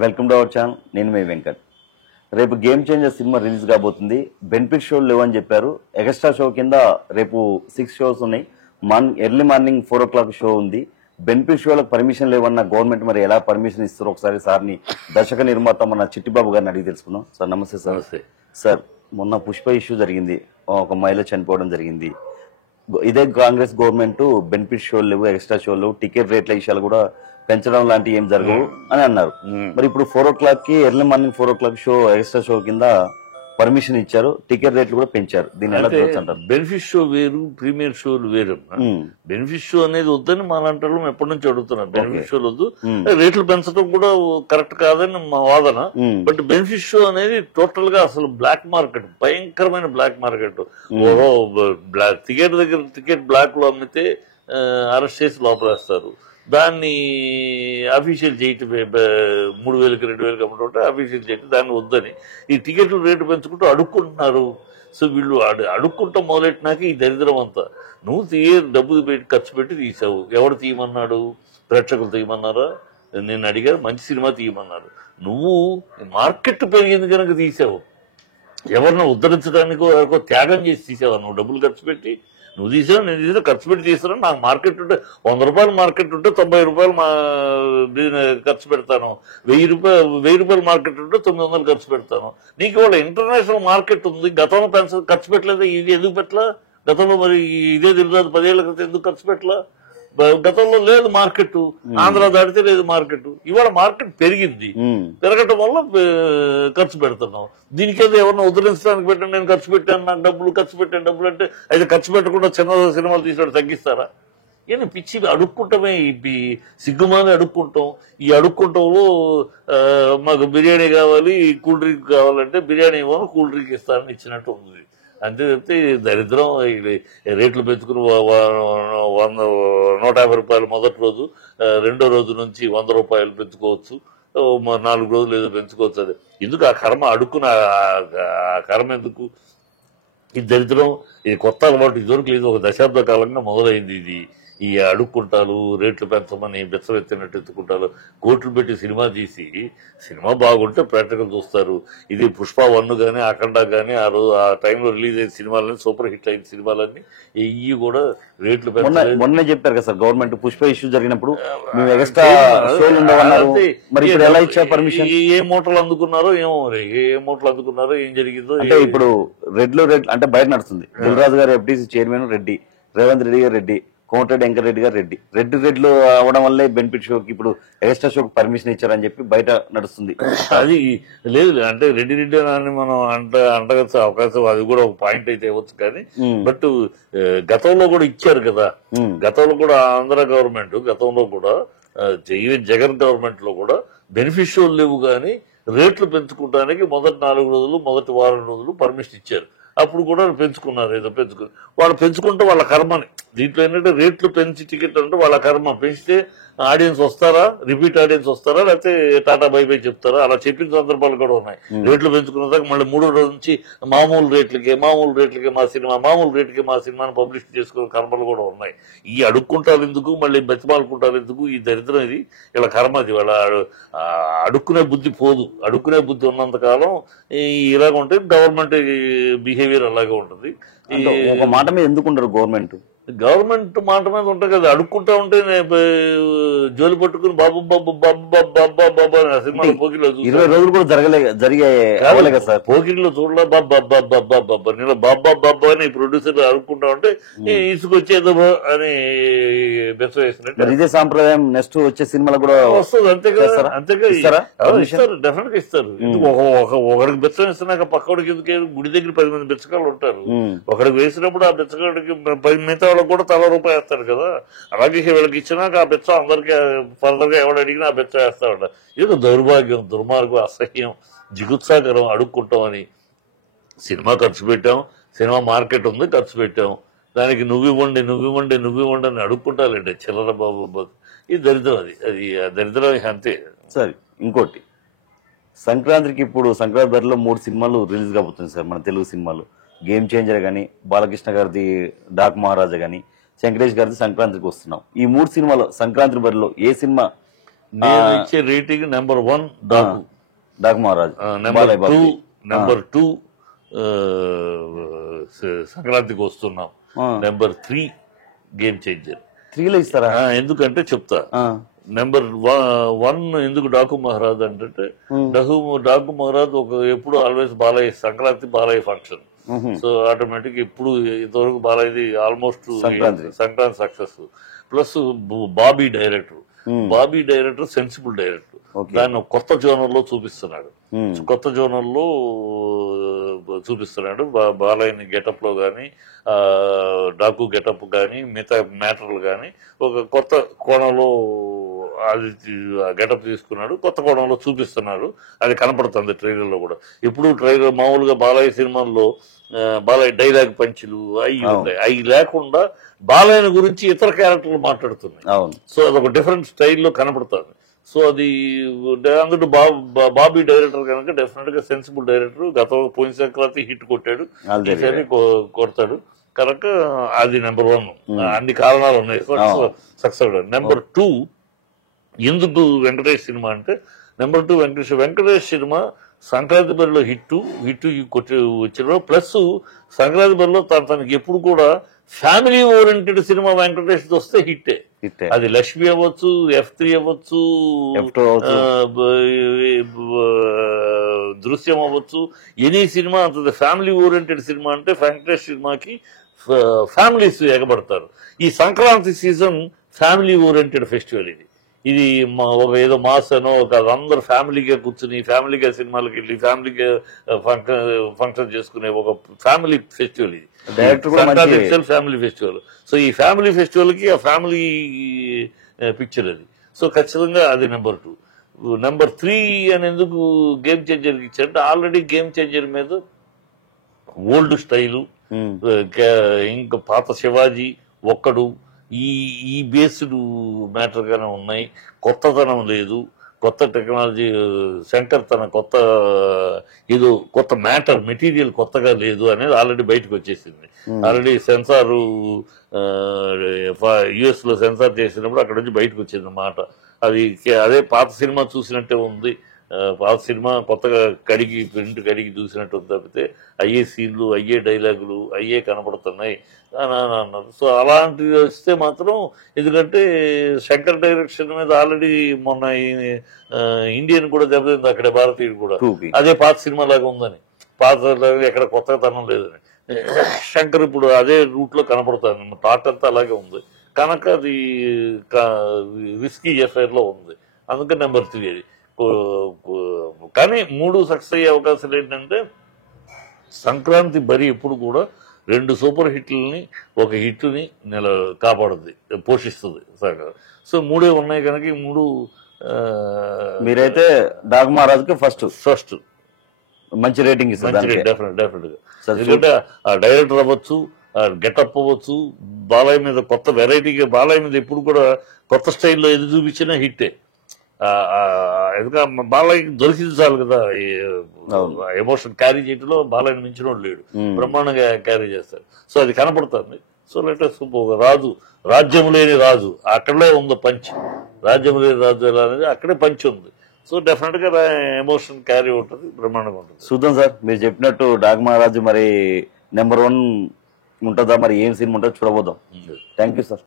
Welcome to our channel. నేను మీ వెంకట్. రేపు game changer cinema release కాబోతుంది. బెనిఫిట్ షోలు లేవని చెప్పారు. ఎక్స్ట్రా షో కింద రేపు 6 షోస్ ఉన్నాయి. ఎర్లీ మార్నింగ్ 4 o'clock షో ఉంది. బెనిఫిట్ షోలకు పర్మిషన్ లేవన్న గవర్నమెంట్ మరి ఎలా పర్మిషన్ ఇస్తారో ఒకసారి సార్ని దర్శక నిర్మాత మన చిట్టిబాబు గారిని అడిగి తెలుసుకుందాం. సార్ నమస్తే సార్. సార్ మొన్న పుష్ప ఇష్యూ జరిగింది, ఒక మహిళ చనిపోవడం జరిగింది. ఇదే కాంగ్రెస్ గవర్నమెంట్ బెనిఫిట్ షోలు లేవు, ఎక్స్ట్రా షోలు, టికెట్ రేట్ల విషయాలు కూడా పెంచడం లాంటివి ఏం జరగవు అని అన్నారు. మరి ఇప్పుడు 4 o'clock కి early morning 4 o'clock show extra show కింద పర్మిషన్ ఇచ్చారు, టికెట్ రేట్లు కూడా పెంచారు. దీన్ని ఎలా చూడొచ్చు? బెనిఫిట్ షో వేరు, ప్రీమియర్ షోలు వేరు. బెనిఫిట్ షో అనేది వద్దని మా లాంటి వాళ్ళు ఎప్పటి నుంచి అడుగుతున్నారు. బెనిఫిట్ షోలు వద్దు, రేట్లు పెంచడం కూడా కరెక్ట్ కాదని మా వాదన. బట్ బెనిఫిట్ షో అనేది టోటల్ గా అసలు బ్లాక్ మార్కెట్, భయంకరమైన బ్లాక్ మార్కెట్. టికెట్ దగ్గర టికెట్ బ్లాక్ లో అమ్మితే అరెస్ట్ చేసి లోపలేస్తారు. దాన్ని అఫీషియల్ చేయటం 3,000కి 2,000కి అమ్ముతుంటే అఫీషియల్ చేయటం దాన్ని వద్దని ఈ టికెట్లు రేటు పెంచుకుంటూ అడుక్కుంటున్నారు. సో వీళ్ళు అడుక్కుంటాం మొదలెట్టినాక ఈ దరిద్రం అంతా. నువ్వు డబ్బు పెట్టి ఖర్చు పెట్టి తీసావు, ఎవడు తీయమన్నాడు? ప్రేక్షకులు తీయమన్నారా? నేను అడిగారు, మంచి సినిమా తీయమన్నారు. నువ్వు మార్కెట్ పెరిగింది కనుక తీసావు, ఎవరినో ఉద్ధరించడానికో త్యాగం చేసి తీసావా? నువ్వు డబ్బులు ఖర్చు పెట్టి నువ్వు తీసావు, నేను తీసినా, ఖర్చు పెట్టి తీసినా. నాకు మార్కెట్ ఉంటే 100 రూపాయలు మార్కెట్ ఉంటే 90 రూపాయలు ఖర్చు పెడతాను. 1000 రూపాయలు మార్కెట్ ఉంటే 900 ఖర్చు పెడతాను. నీకు వాళ్ళ ఇంటర్నేషనల్ మార్కెట్ ఉంది. గతంలో ఖర్చు పెట్టలేదు, ఇది ఎందుకు పెట్టలా? గతంలో మరి ఇదే తెలియదు, 10 ఏళ్ల క్రితం ఎందుకు ఖర్చు పెట్టలా? గతంలో లేదు మార్కెట్, ఆంధ్ర దాడితే లేదు మార్కెట్. ఇవాళ మార్కెట్ పెరిగింది, పెరగటం వల్ల ఖర్చు పెడుతున్నాం. దీనికేదో ఎవరిని ఉద్ధరించడానికి పెట్టాను, నేను ఖర్చు పెట్టాను, నాకు డబ్బులు ఖర్చు పెట్టాను డబ్బులు అంటే అయితే ఖర్చు పెట్టకుండా చిన్న సినిమాలు తీసినట్టు తగ్గిస్తారా? ఏమి పిచ్చి అడుక్కుంటామే, ఈ సిగ్గుమాని అడుక్కుంటాం. ఈ అడుక్కుంటంలో మాకు బిర్యానీ కావాలి, కూల్ డ్రింక్ కావాలంటే బిర్యానీ ఇవ్వను, కూల్ డ్రింక్ ఇస్తారని ఇచ్చినట్టు ఉంది. అంతే చెప్తే దరిద్రం. రేట్లు పెంచుకుని 150 రూపాయలు మొదటి రోజు, రెండో రోజు నుంచి 100 రూపాయలు పెంచుకోవచ్చు, 4 రోజులు ఏదో పెంచుకోవచ్చు. అది ఎందుకు? ఆ కర్మ అడుక్కున్న ఆ కర్మ ఎందుకు? ఈ దరిద్రం, ఇది కొత్త అలవాటు. ఇదివరకు లేదు, ఒక దశాబ్ద కాలంగా మొదలైంది ఇది. ఈ అడుక్కుంటారు, రేట్లు పెంచమని బెచ్చబెత్తినట్టు ఎత్తుకుంటారు. కోట్లు పెట్టి సినిమా తీసి, సినిమా బాగుంటే ప్రేక్షకులు చూస్తారు. ఇది పుష్ప 1 కానీ, అఖండ కానీ, ఆ రోజు ఆ టైంలో రిలీజ్ అయిన సినిమాలన్నీ, సూపర్ హిట్ అయిన సినిమాలన్నీ ఇవి కూడా రేట్లు మొన్నే చెప్పారు కదా సార్, గవర్నమెంట్ పుష్ప ఇష్యూ జరిగినప్పుడు మేము ఎక్స్ట్రా షోలు ఉండవన్నారు. మరి ఇప్పుడు ఎలా ఇచ్చారు పర్మిషన్? ఏ మూటలు అందుకున్నారో ఏమో, మరి ఏ మూటలు అందుకున్నారో, ఏం జరిగిందో. అంటే ఇప్పుడు రెడ్లు అంటే బయట నడుస్తుంది. దిల్రాజు గారు ఎఫ్డీసీ చైర్మన్ రెడ్డి, రేవంత్ రెడ్డి గారు రెడ్డి, కోమటిరెడ్డి వెంకటరెడ్డి గారు రెడ్డి. రెడ్లు అవడం వల్లే బెనిఫిట్ షోకి ఇప్పుడు ఎక్స్ట్రా షోకి పర్మిషన్ ఇచ్చారని చెప్పి బయట నడుస్తుంది. అది లేదు అంటే రెడ్డి అని మనం అంటగచ్చే అవకాశం, అది కూడా ఒక పాయింట్ అయితే ఇవ్వచ్చు. కానీ బట్ గతంలో కూడా ఇచ్చారు కదా. గతంలో కూడా ఆంధ్ర గవర్నమెంట్, గతంలో కూడా జగన్ గవర్నమెంట్ లో కూడా బెనిఫిట్ షోలు లేవు, కానీ రేట్లు పెంచుకోవడానికి మొదటి 4 రోజులు, మొదటి వారం రోజులు పర్మిషన్ ఇచ్చారు. అప్పుడు కూడా పెంచుకున్నారు, ఏదో వాళ్ళు పెంచుకుంటే వాళ్ళ కర్మని. దీంట్లో ఏంటంటే రేట్లు పెంచి టికెట్ అంటే వాళ్ళ కర్మ. పెంచితే ఆడియన్స్ వస్తారా, రిపీట్ ఆడియన్స్ వస్తారా, లేకపోతే టాటా బై బై చెప్తారా? అలా చెప్పిన సందర్భాలు కూడా ఉన్నాయి. రేట్లు పెంచుకున్న దాకా మళ్ళీ 3వ రోజు నుంచి మామూలు రేట్లకే మా సినిమా, మామూలు రేట్లకే మా సినిమాని పబ్లిష్ చేసుకునే కర్మలు కూడా ఉన్నాయి. ఈ అడుక్కుంటారు ఎందుకు, మళ్ళీ బతిమాలుకుంటారు ఎందుకు? ఈ దరిద్రం ఇది, ఇలా కర్మ అది. వాళ్ళ అడుక్కునే బుద్ధి పోదు. అడుక్కునే బుద్ధి ఉన్నంత కాలం ఇలాగ ఉంటే గవర్నమెంట్ బిహేవియర్ అలాగే ఉంటుంది. ఒక మాట మీద ఎందుకుంటారు గవర్నమెంట్ మాట మీద ఉంటాయి కదా. అడుక్కుంటా ఉంటే జోలి పట్టుకుని బాబు బాబు బాబు బాబు బాబు సినిమాలో పోకిరిలో 20 రోజులు కూడా జరిగే సార్. పోకిరిలో చూడలే బాబా నేను బాబా అని ప్రొడ్యూసర్ అడుక్కుంటా ఉంటే ఇసుకొచ్చేదో అని బెస్ట్ వేసినట్టు. ఇదే సాంప్రదాయం నెక్స్ట్ వచ్చే సినిమాలో కూడా వస్తుంది. అంతేగా ఇస్తారు, డెఫినెట్ గా ఇస్తారు. ఒకరికి బెచ్చం ఇస్తున్నాక పక్కడికి ఎందుకు? గుడి దగ్గర 10 మంది బెచ్చగాళ్ళు ఉంటారు. ఒకరికి వేసినప్పుడు ఆ బెచ్చగాడికి మిగతా వాళ్ళకి కూడా తల రూపాయి వేస్తారు కదా. అలాగే వీళ్ళకి ఇచ్చినాక ఆ బెచ్చ అందరికీ ఫర్దర్ గా ఎవడు అడిగినా ఆ బెచ్చ వేస్తాడు. ఇది దౌర్భాగ్యం, దుర్మార్గం, అసహ్యం, జిగుత్సాకరం. అడుక్కుంటాం అని సినిమా ఖర్చు పెట్టాం, సినిమా మార్కెట్ ఉంది, ఖర్చు పెట్టాం, దానికి నువ్వివ్వండి అని అడుక్కుంటాలండి చిల్లర బాబు. ఇది దరిద్రం. అది దరిద్రం అంతే. సరే, ఇంకోటి, సంక్రాంతికి ఇప్పుడు సంక్రాంతి బరిలో 3 సినిమాలు రిలీజ్ కాబోతుంది సార్, మన తెలుగు సినిమాలు. గేమ్ చేంజర్ కానీ, బాలకృష్ణ గారిది డాక్ మహారాజా కానీ, వెంకటేష్ గారిది సంక్రాంతికి వస్తున్నాం. ఈ 3 సినిమాలో సంక్రాంతి బరిలో ఏ సినిమా నేను ఇచ్చే rating number 1 Daaku, Daaku Maharaj, number 2 సంక్రాంతికి వస్తున్నాం, నెంబర్ 3 గేమ్ చేంజర్. 3లో ఇస్తారా? ఎందుకంటే చెప్తా. నెంబర్ 1 ఎందుకు డాకు మహారాజ్ అంటే డాకు మహారాజ్ ఎప్పుడు always Balayya Sankranti Balayya function. So automatic ఇప్పుడు ఇంతవరకు బాలయ్యది almost Sankranti success. Plus Bobby director sensible director, దాన్ని కొత్త జోనర్ లో చూపిస్తున్నాడు. కొత్త జోనర్ లో చూపిస్తున్నాడు. బాలయ్యని గెటప్ లో గానీ, డాకు గెటప్ గానీ, మిగతా మ్యాటర్లు గానీ ఒక కొత్త కోణంలో అది గెటప్ తీసుకున్నాడు, కొత్త కోణంలో చూపిస్తున్నాడు. అది కనపడుతుంది ట్రైలర్ లో కూడా. ఇప్పుడు ట్రైలర్ మామూలుగా బాలయ్య సినిమాల్లో బాలయ్య డైలాగ్ పంచులు అవి ఉంటాయి, అవి లేకుండా బాలయ్య గురించి ఇతర క్యారెక్టర్లు మాట్లాడుతున్నాయి. సో అదొక డిఫరెంట్ స్టైల్లో కనపడుతుంది. సో అది అందులో బాబీ డైరెక్టర్ కనుక డెఫినెట్ గా సెన్సిబుల్ డైరెక్టర్. పోయిన సంక్రాంతి హిట్ కొట్టాడు, ఈసారి కొడతాడు కనుక అది నెంబర్ 1. అన్ని కారణాలు ఉన్నాయి సక్సెస్. నెంబర్ 2 ఎందుకు వెంకటేష్ సినిమా అంటే, నెంబర్ 2 వెంకటేష్ సినిమా సంక్రాంతి బరిలో హిట్ కొట్టి వచ్చారు. ప్లస్ సంక్రాంతి బరిలో తనకి ఎప్పుడు కూడా ఫ్యామిలీ ఓరియంటెడ్ సినిమా వెంకటేష్ వస్తే హిట్టే. అది లక్ష్మి అవ్వచ్చు, F3 అవ్వచ్చు, దృశ్యం అవ్వచ్చు, ఎనీ సినిమా అంత ఫ్యామిలీ ఓరియంటెడ్ సినిమా అంటే వెంకటేష్ సినిమాకి ఫ్యామిలీస్ ఎగబడతారు. ఈ Sankranti season family oriented festival ఇది ఒక ఏదో మాస్ అనో అందరు ఫ్యామిలీగా కూర్చుని ఫ్యామిలీగా సినిమాలకు వెళ్ళి ఫ్యామిలీగా ఫంక్షన్ చేసుకునే ఒక ఫ్యామిలీ ఫెస్టివల్ ఇది. Family festival. సో ఈ ఫ్యామిలీ ఫెస్టివల్ కి ఆ ఫ్యామిలీ పిక్చర్ అది. సో ఖచ్చితంగా అది నెంబర్ 2. నెంబర్ 3 అని ఎందుకు గేమ్ చేంజర్ ఇచ్చారంటే, ఆల్రెడీ గేమ్ చేంజర్ మీద ఓల్డ్ స్టైలు, ఇంకా పాత శివాజీ ఒక్కడు ఈ బేస్డ్ మ్యాటర్ గానే ఉన్నాయి. కొత్తదనం లేదు, కొత్త టెక్నాలజీ, శంకర్ తన ఏదో కొత్త మెటీరియల్ కొత్తగా లేదు అనేది ఆల్రెడీ బయటకు వచ్చేసింది. ఆల్రెడీ సెన్సార్ US లో సెన్సార్ చేసినప్పుడు అక్కడ నుంచి బయటకు వచ్చింది మాట. అదే పాత సినిమా చూసినట్టే ఉంది. పాత సినిమా కొత్తగా ప్రింట్ కడిగి చూసినట్టు తప్పితే అయ్యే సీన్లు, అయ్యే డైలాగులు, అయ్యే కనపడుతున్నాయి అని అన్నారు. సో అలాంటివి వస్తే మాత్రం, ఎందుకంటే శంకర్ డైరెక్షన్ మీద ఆల్రెడీ మొన్న ఇండియన్ కూడా దెబ్బతింది అక్కడ, భారతీయుడు కూడా అదే పాత సినిమా లాగా ఉందని, పాత ఎక్కడ కొత్తతనం లేదని. శంకర్ ఇప్పుడు అదే రూట్ లో కనపడుతుంది, టాక్ అంతా అలాగే ఉంది కనుక అది రిస్కీ ఎఫ్ఐఆర్ లో ఉంది. అందుకే నెంబర్ 3 అది. కానీ 3 సక్సెస్ అయ్యే అవకాశాలు ఏంటంటే, సంక్రాంతి బరి ఎప్పుడు కూడా 2 సూపర్ హిట్లని, ఒక హిట్ని కాపాడుద్ది, పోషిస్తుంది. సో 3 ఉన్నాయి కనుక ఈ 3 మీరైతే డాకు మహారాజ్కి ఫస్ట్ మంచి రేటింగ్ ఇస్తారు. డెఫినెట్ గా. ఎందుకంటే ఆ డైరెక్టర్ అవ్వచ్చు, గెటప్ అవ్వచ్చు, బాలయ్య మీద కొత్త వెరైటీగా, బాలయ్య మీద ఎప్పుడు కూడా కొత్త స్టైల్లో ఎది చూపించినా హిట్టే. ఎందుకంటే బాలయ్యకి దొరికింది చాలు కదా, ఎమోషన్ క్యారీ చేయడంలో బాలయ్యని మించిన వాడు లేడు, బ్రహ్మాండంగా క్యారీ చేస్తారు. సో అది కనపడుతుంది. సో లేటెస్ట్ రాజ్యం లేని రాజు అక్కడే ఉంది పంచ్, రాజ్యం లేని రాజు ఎలా అనేది అక్కడే పంచ్ ఉంది. సో డెఫినెట్ గా ఎమోషన్ క్యారీ ఉంటుంది, బ్రహ్మాండంగా ఉంటుంది. చూద్దాం సార్, మీరు చెప్పినట్టు డాకు మహారాజు మరి నెంబర్ 1 ఉంటుందా, మరి ఏం సినిమా ఉంటుందో చూడబోదాం. Thank you sir.